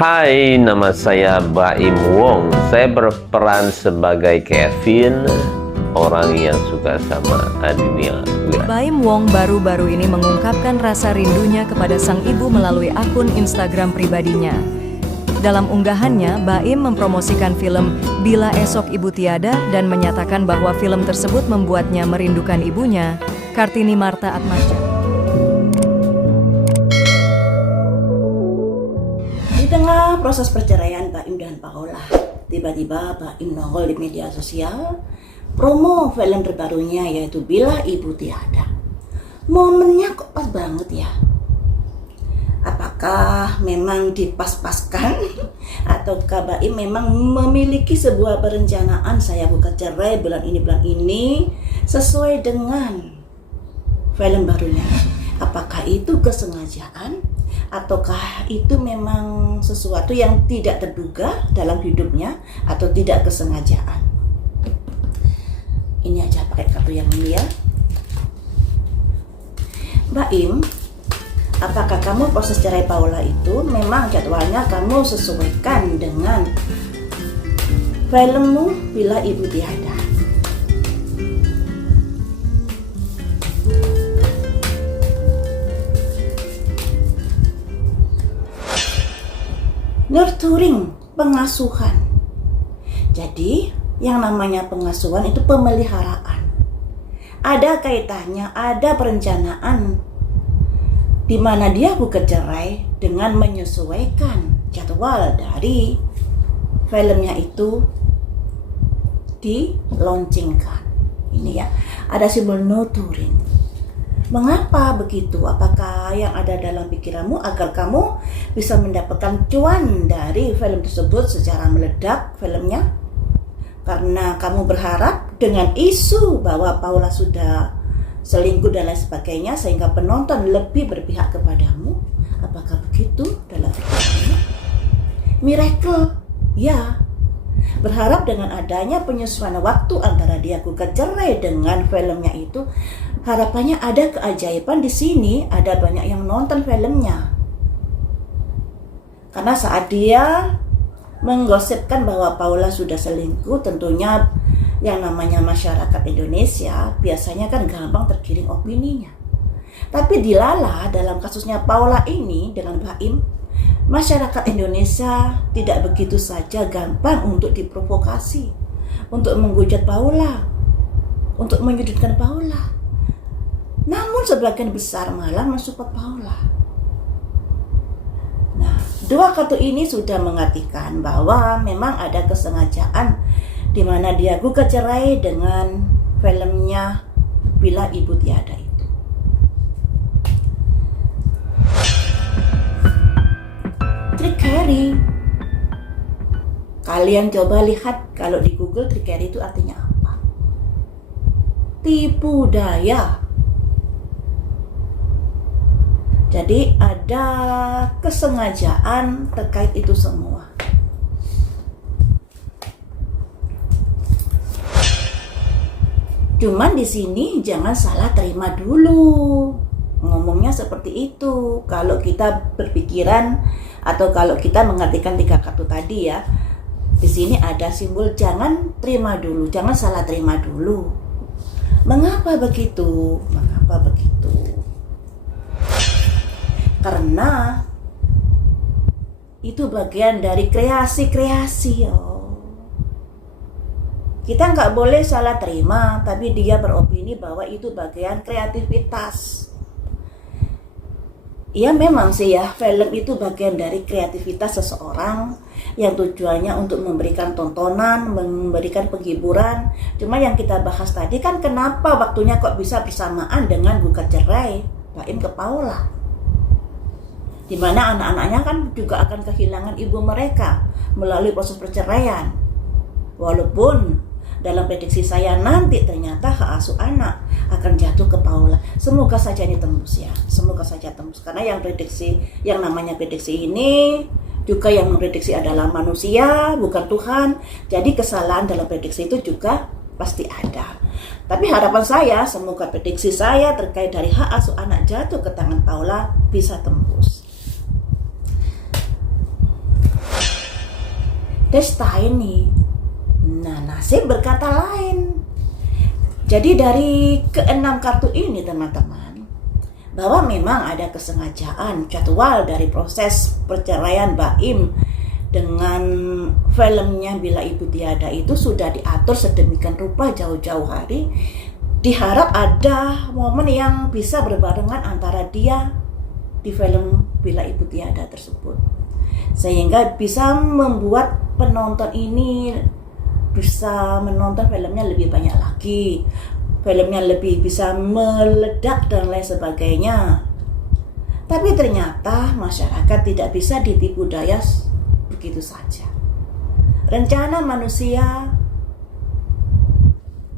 Hai, nama saya Baim Wong. Saya berperan sebagai Kevin, orang yang suka sama Adinia. Baim Wong baru-baru ini mengungkapkan rasa rindunya kepada sang ibu melalui akun Instagram pribadinya. Dalam unggahannya, Baim mempromosikan film Bila Esok Ibu Tiada dan menyatakan bahwa film tersebut membuatnya merindukan ibunya, Kartini Marta Atmaja. Di tengah proses perceraian Baim dan Paula, tiba-tiba Baim nongol di media sosial promo film terbarunya yaitu Bila Ibu Tiada. Momennya kok pas banget ya. Apakah memang dipas-paskan ataukah Baim memang memiliki sebuah perencanaan saya buka cerai bulan ini sesuai dengan film barunya? Apakah itu kesengajaan ataukah itu memang sesuatu yang tidak terduga dalam hidupnya atau tidak kesengajaan? Ini aja pakai kartu yang ini ya. Baim, apakah kamu proses cerai Paula itu memang jadwalnya kamu sesuaikan dengan filmmu Bila Ibu Tiada? Nurturing, pengasuhan. Jadi yang namanya pengasuhan itu pemeliharaan. Ada kaitannya, ada perencanaan di mana dia buka cerai dengan menyesuaikan jadwal dari filmnya itu dilaunchingkan. Ini ya, ada simbol nurturing. Mengapa begitu? Apakah yang ada dalam pikiranmu agar kamu bisa mendapatkan cuan dari film tersebut secara meledak filmnya? Karena kamu berharap dengan isu bahwa Paula sudah selingkuh dan lain sebagainya sehingga penonton lebih berpihak kepadamu? Apakah begitu dalam pikiranmu? Miracle, ya. Berharap dengan adanya penyesuaian waktu antara dia gugat cerai dengan filmnya itu, harapannya ada keajaiban di sini, ada banyak yang nonton filmnya. Karena saat dia menggosipkan bahwa Paula sudah selingkuh, tentunya yang namanya masyarakat Indonesia biasanya kan gampang tergiring opininya. Tapi dilala dalam kasusnya Paula ini dengan Baim, masyarakat Indonesia tidak begitu saja gampang untuk diprovokasi, untuk menghujat Paula, untuk menyudutkan Paula. Namun sebagian besar malah mensupport Paula. Nah, dua kartu ini sudah mengartikan bahwa memang ada kesengajaan di mana dia gugat cerai dengan filmnya Bila Ibu Tiada itu. Trickery. Kalian coba lihat kalau di Google trickery itu artinya apa? Tipu daya. Jadi ada kesengajaan terkait itu semua. Cuman di sini jangan salah terima dulu. Ngomongnya seperti itu. Kalau kita berpikiran atau kalau kita mengartikan tiga kartu tadi ya, di sini ada simbol jangan terima dulu, jangan salah terima dulu. Mengapa begitu? Mengapa begitu? Karena itu bagian dari kreasi-kreasi. Kita nggak boleh salah terima, tapi dia beropini bahwa itu bagian kreativitas. Ya memang sih ya, film itu bagian dari kreativitas seseorang yang tujuannya untuk memberikan tontonan, memberikan penghiburan. Cuma yang kita bahas tadi kan kenapa waktunya kok bisa bersamaan dengan gugat cerai Baim ke Paula. Di mana anak-anaknya kan juga akan kehilangan ibu mereka melalui proses perceraian. Walaupun dalam prediksi saya nanti ternyata hak asuh anak akan jatuh ke Paula. Semoga saja ini tembus ya. Semoga saja tembus. Karena yang namanya prediksi ini juga yang memprediksi adalah manusia, bukan Tuhan. Jadi kesalahan dalam prediksi itu juga pasti ada. Tapi harapan saya semoga prediksi saya terkait dari hak asuh anak jatuh ke tangan Paula bisa tembus. Destiny. Nah, nasib berkata lain. Jadi dari keenam kartu ini teman-teman, bahwa memang ada kesengajaan jadwal dari proses perceraian Baim dengan filmnya Bila Ibu Tiada itu sudah diatur sedemikian rupa jauh-jauh hari. Diharap ada momen yang bisa berbarengan antara dia di film Bila Ibu Tiada tersebut, sehingga bisa membuat penonton ini bisa menonton filmnya lebih banyak lagi, filmnya lebih bisa meledak dan lain sebagainya. Tapi ternyata masyarakat tidak bisa ditipu daya begitu saja. Rencana manusia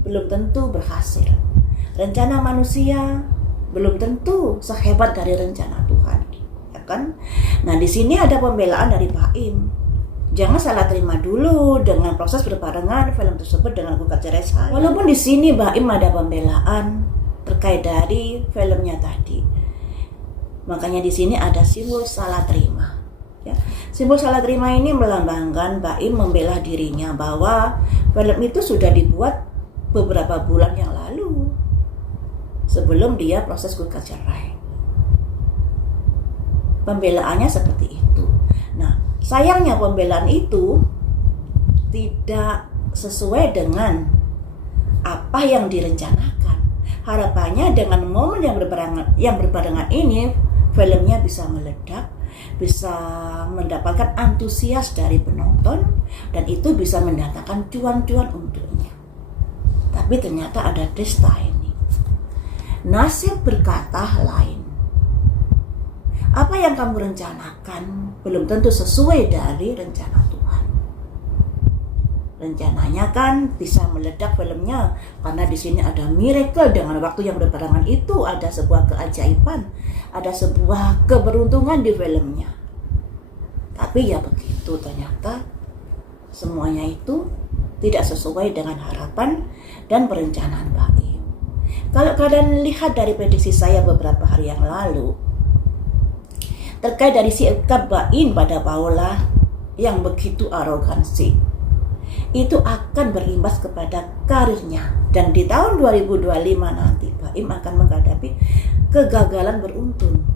belum tentu berhasil. Rencana manusia belum tentu sehebat dari rencana Tuhan, ya kan? Nah, di sini ada pembelaan dari Baim. Jangan salah terima dulu dengan proses berbarengan film tersebut dengan gugat cerai saya. Walaupun di sini Baim ada pembelaan terkait dari filmnya tadi. Makanya di sini ada simbol salah terima. Ya. Simbol salah terima ini melambangkan Baim membela dirinya bahwa film itu sudah dibuat beberapa bulan yang lalu sebelum dia proses gugat cerai. Pembelaannya seperti itu. Nah, sayangnya pembelaan itu tidak sesuai dengan apa yang direncanakan. Harapannya dengan momen yang berbarengan ini, filmnya bisa meledak, bisa mendapatkan antusias dari penonton, dan itu bisa mendatangkan cuan-cuan untuknya. Tapi ternyata ada dusta ini. Nasib berkata lain. Apa yang kamu rencanakan belum tentu sesuai dari rencana Tuhan. Rencananya kan bisa meledak filmnya karena di sini ada miracle dengan waktu yang berbarengan itu, ada sebuah keajaiban, ada sebuah keberuntungan di filmnya. Tapi ya begitu, ternyata semuanya itu tidak sesuai dengan harapan dan perencanaan Baim. Kalau kalian lihat dari prediksi saya beberapa hari yang lalu terkait dari sikap Baim pada Paula yang begitu arogansi, itu akan berimbas kepada karirnya, dan di tahun 2025 nanti Baim akan menghadapi kegagalan beruntun.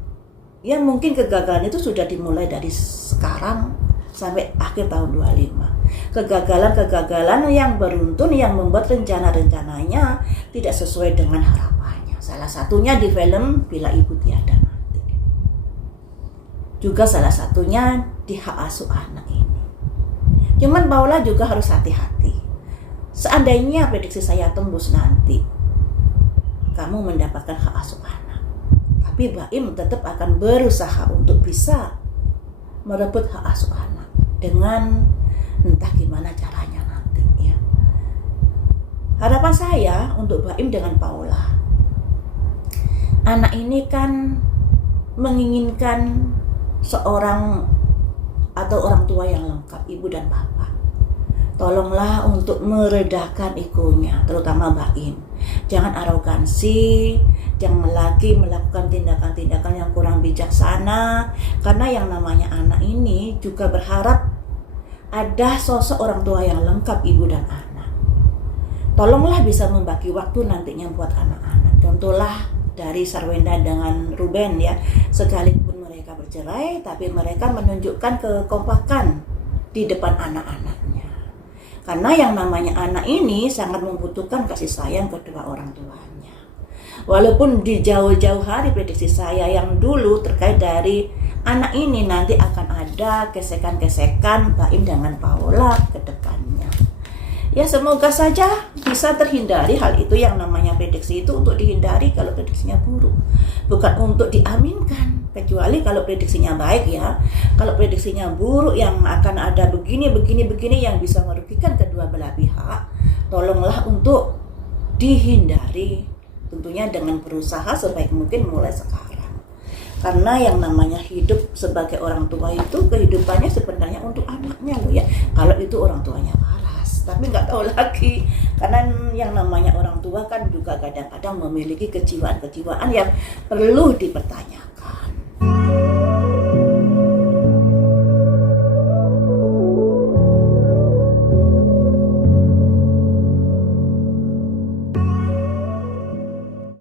Yang mungkin kegagalan itu sudah dimulai dari sekarang sampai akhir tahun 25. Kegagalan-kegagalan yang beruntun yang membuat rencana-rencananya tidak sesuai dengan harapannya. Salah satunya di film Bila Ibu Tiada. Juga salah satunya di hak asuh anak ini. Cuman Paula juga harus hati-hati. Seandainya prediksi saya tembus nanti, kamu mendapatkan hak asuh anak, tapi Baim tetap akan berusaha untuk bisa merebut hak asuh anak dengan entah gimana caranya nanti, ya. Harapan saya untuk Baim dengan Paula, anak ini kan menginginkan seorang atau orang tua yang lengkap, ibu dan bapak. Tolonglah untuk meredakan egonya, terutama Baim. Jangan arogansi, jangan lagi melakukan tindakan-tindakan yang kurang bijaksana, karena yang namanya anak ini juga berharap ada sosok orang tua yang lengkap, ibu dan anak. Tolonglah bisa membagi waktu nantinya buat anak-anak. Contohlah dari Sarwenda dengan Ruben, ya, sekalipun bercerai, tapi mereka menunjukkan kekompakan di depan anak-anaknya. Karena yang namanya anak ini sangat membutuhkan kasih sayang kedua orang tuanya. Walaupun di jauh-jauh hari prediksi saya yang dulu terkait dari anak ini nanti akan ada gesekan-gesekan Baim dengan Paula ke depannya. Ya, semoga saja bisa terhindari hal itu. Yang namanya prediksi itu untuk dihindari kalau prediksinya buruk, bukan untuk diaminkan. Kecuali kalau prediksinya baik, ya. Kalau prediksinya buruk yang akan ada begini yang bisa merugikan kedua belah pihak, tolonglah untuk dihindari. Tentunya dengan berusaha sebaik mungkin mulai sekarang. Karena yang namanya hidup sebagai orang tua itu kehidupannya sebenarnya untuk anaknya loh, ya. Kalau itu orang tuanya waras, tapi nggak tahu lagi. Karena yang namanya orang tua kan juga kadang-kadang memiliki kejiwaan-kejiwaan yang perlu dipertanyakan.